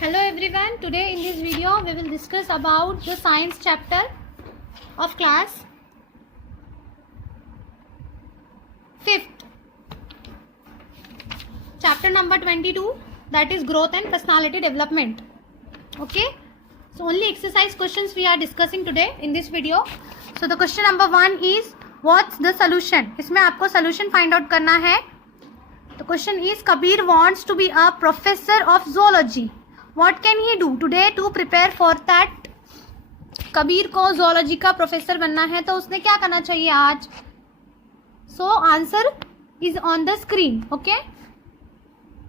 Hello everyone, today in this video we will discuss about the science chapter of class 5th, chapter number 22, that is growth and personality development. Okay, so only exercise questions we are discussing today in this video. So the question number 1 is what's the solution? इसमें आपको solution find out करना है. The question is Kabir wants to be a professor of zoology. What can he do today to prepare for that? Kabir को zoology का professor बनना है तो उसने क्या करना चाहिए आज? So answer is on the screen. Okay,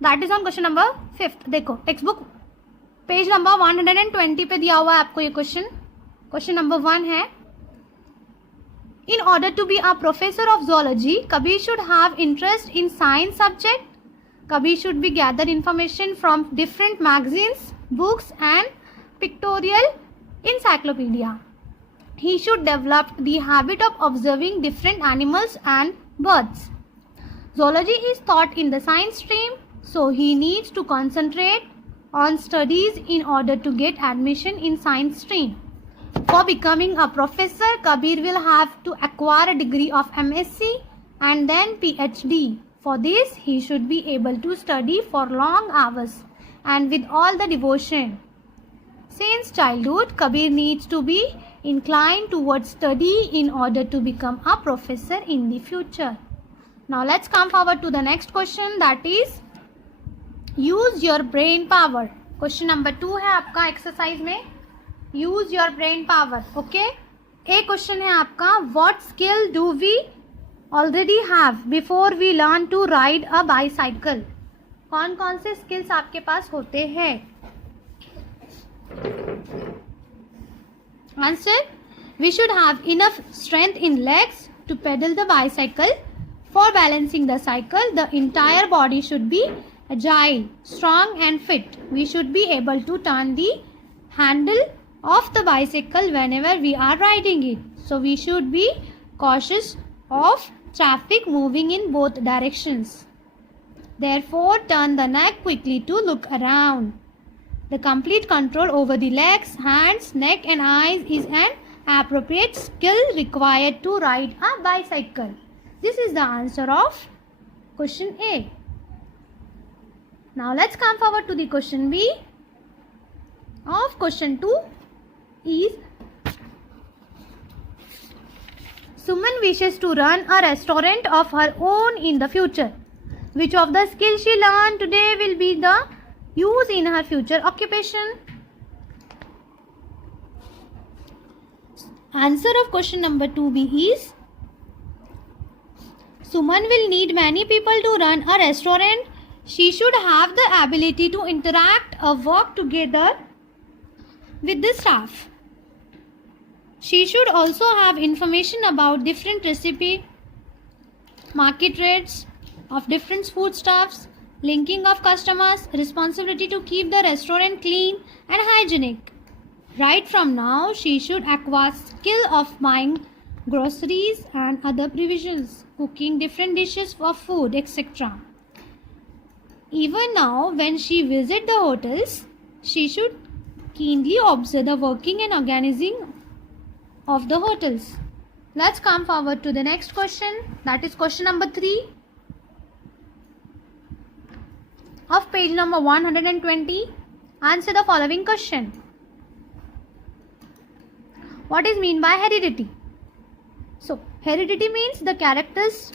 that is on question number 5th. देखो टेक्स्ट बुक पेज नंबर 120 पे दिया हुआ है आपको ये क्वेश्चन. क्वेश्चन नंबर 1 है In order to be a professor of zoology, Kabir should have interest in science subject. Kabir should be gather information from different magazines, books and pictorial encyclopedia. He should develop the habit of observing different animals and birds. Zoology is taught in the science stream, so he needs to concentrate on studies in order to get admission in science stream. For becoming a professor, Kabir will have to acquire a degree of MSc and then PhD. For this, he should be able to study for long hours and with all the devotion. Since childhood, Kabir needs to be inclined towards study in order to become a professor in the future. Now let's come forward to the next question, that is use your brain power. Question number 2 है आपका exercise में use your brain power. Okay, एक question है आपका what skill do we already have before we learn to ride a bicycle. कौन कौन से skills आपके पास होते हैं? Answer, we should have enough strength in legs to pedal the bicycle. For balancing the cycle, the entire body should be agile, strong and fit. We should be able to turn the handle of the bicycle whenever we are riding it. So we should be cautious of traffic moving in both directions. Therefore, turn the neck quickly to look around. The complete control over the legs, hands, neck and eyes is an appropriate skill required to ride a bicycle. This is the answer of question A. Now let's come forward to the question B of question 2 is Suman wishes to run a restaurant of her own in the future. Which of the skills she learned today will be the use in her future occupation? Answer of question number 2B is Suman will need many people to run a restaurant. She should have the ability to interact or work together with the staff. She should also have information about different recipe, market rates of different foodstuffs, linking of customers, responsibility to keep the restaurant clean and hygienic. Right from now, she should acquire skill of buying groceries and other provisions, cooking different dishes of food, etc. Even now, when she visits the hotels, she should keenly observe the working and organizing of the hotels. Let's come forward to the next question, that is question number 3 of page number 120. Answer the following question. What is mean by heredity? So heredity means the characters,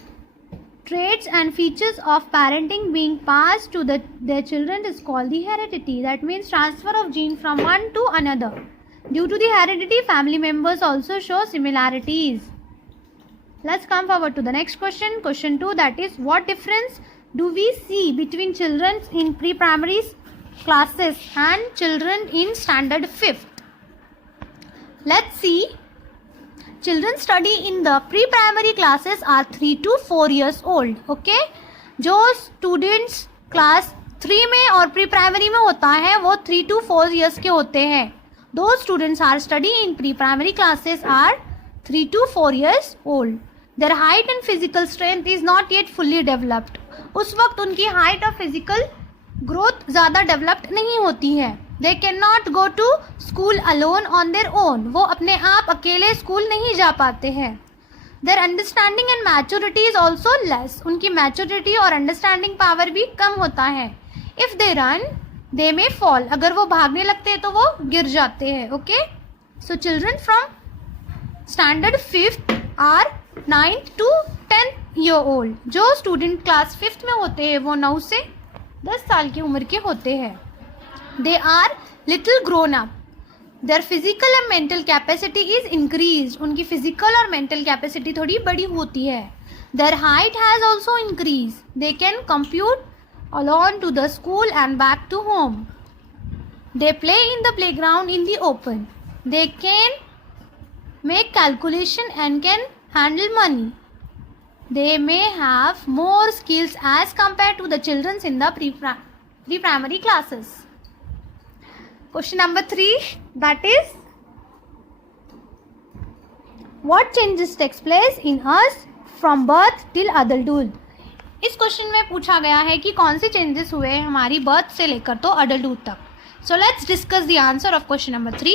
traits and features of parenting being passed to their children is called the heredity. That means transfer of gene from one to another. Due to the heredity, family members also show similarities. Let's come forward to the next question, question 2, that is what difference do we see between children in pre-primary classes and children in standard 5th? Let's see. Children study in the pre-primary classes are 3 to 4 years old. Okay, जो students class 3 में और pre-primary में होता है वो 3 to 4 years के होते हैं. Those students are studying in pre-primary classes are 3 to 4 years old. Their height and physical strength is not yet fully developed. उस वक्त उनकी हाइट और फिजिकल ग्रोथ ज़्यादा डेवलप्ड नहीं होती है. They can not go to school alone on their own, वो अपने आप अकेले स्कूल नहीं जा पाते हैं. Their understanding and maturity is also less, उनकी मैच्योरिटी और अंडरस्टैंडिंग पावर भी कम होता है. If they run they may fall, अगर वो भागने लगते हैं तो वो गिर जाते हैं. Okay, so children from standard 5th are 9th to 10th year old, जो स्टूडेंट क्लास 5th में होते हैं वो 9 से 10 साल की उम्र के होते हैं. They are little grown up, their physical and mental capacity is increase, उनकी फिजिकल और मेंटल कैपेसिटी थोड़ी बड़ी होती है. Their height has also increase, they can compute alone to the school and back to home. They play in the playground in the open. They can make calculation and can handle money. They may have more skills as compared to the children in the pre-primary classes. Question number 3, that is, what changes takes place in us from birth till adulthood? इस question में पूछा गया है कि कौन से changes हुए हमारी बर्थ से लेकर तो अडल्टहुड तक. So let's discuss the answer of question number 3.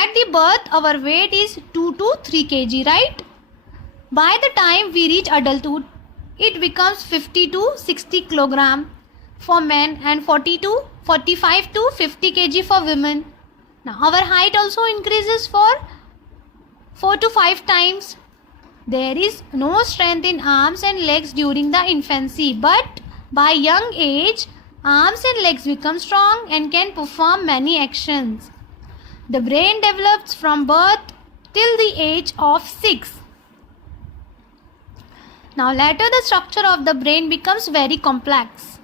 At the birth hour weight is 2 to 3 kg, right? By the time we reach adulthood it becomes 50 to 60 kilogram for men and 45 to 50 kg for women. Now our height also increases for 4 to 5 times. There is no strength in arms and legs during the infancy, but by young age, arms and legs become strong and can perform many actions. The brain develops from birth till the age of 6. Now later the structure of the brain becomes very complex.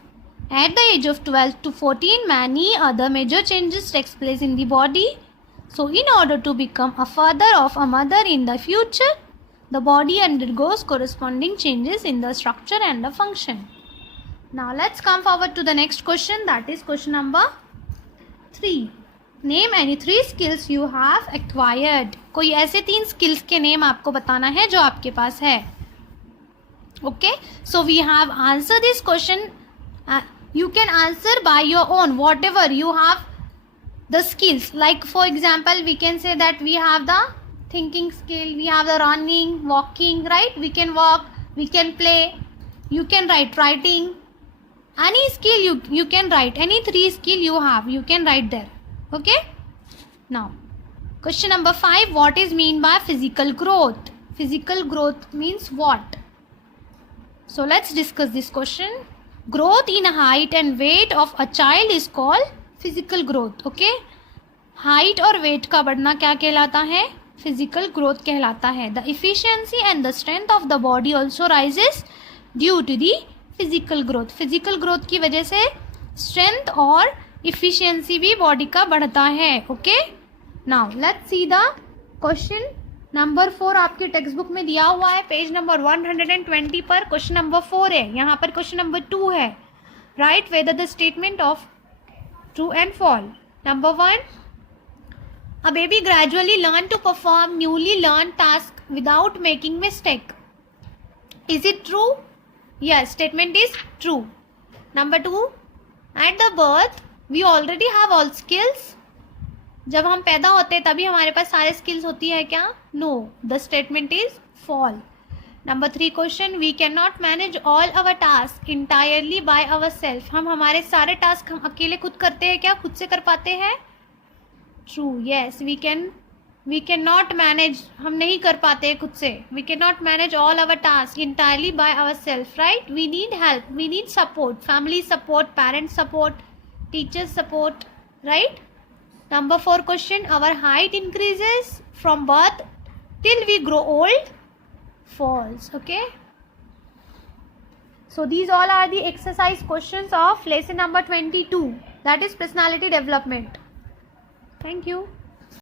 At the age of 12 to 14, many other major changes takes place in the body. So in order to become a father of a mother in the future, the body undergoes corresponding changes in the structure and the function. Now let's come forward to the next question, that is question number 3. Name any 3 skills you have acquired. कोई ऐसे 3 skills के name आपको बताना है जो आपके पास है. Okay, so we have answered this question. You can answer by your own, whatever you have the skills. Like for example, we can say that we have the thinking skill, we have the running, walking, right? We can walk, we can play, you can writing, any skill you can write, any 3 skill you have, you can write there. Okay, now question number 5, what is mean by physical growth? Physical growth means what? So let's discuss this question. Growth in height and weight of a child is called physical growth. Okay, height और weight का बढ़ना क्या कहलाता है? Physical growth कहलाता है. The efficiency and the strength of the body also rises due to the physical growth. Physical growth की वजह से स्ट्रेंथ और इफिशियंसी भी बॉडी का बढ़ता है. Okay, now let's see the question number 4 आपके टेक्स्ट बुक में दिया हुआ है. पेज नंबर 120 पर क्वेश्चन नंबर 4 है. यहाँ पर क्वेश्चन नंबर 2 है. Right whether the statement of true and fall. Number 1, a baby gradually learn to perform newly learned task without making mistake. Is it true? Yes, statement is true. Number 2, at the birth we already have all skills. जब हम पैदा होते हैं तभी हमारे पास सारे skills होती है क्या? No, the statement is false. Number 3 question, we cannot manage all our tasks entirely by ourselves. हम हमारे सारे task हम अकेले खुद करते हैं क्या? खुद से कर पाते हैं? True, yes, we cannot manage, हम नहीं कर पाते खुद से. We cannot manage all our tasks entirely by ourselves, right? We need help, we need support, family support, parent support, teacher support, right? Number 4 question, our height increases from birth till we grow old. False. Okay, so these all are the exercise questions of lesson number 22, that is personality development. Thank you.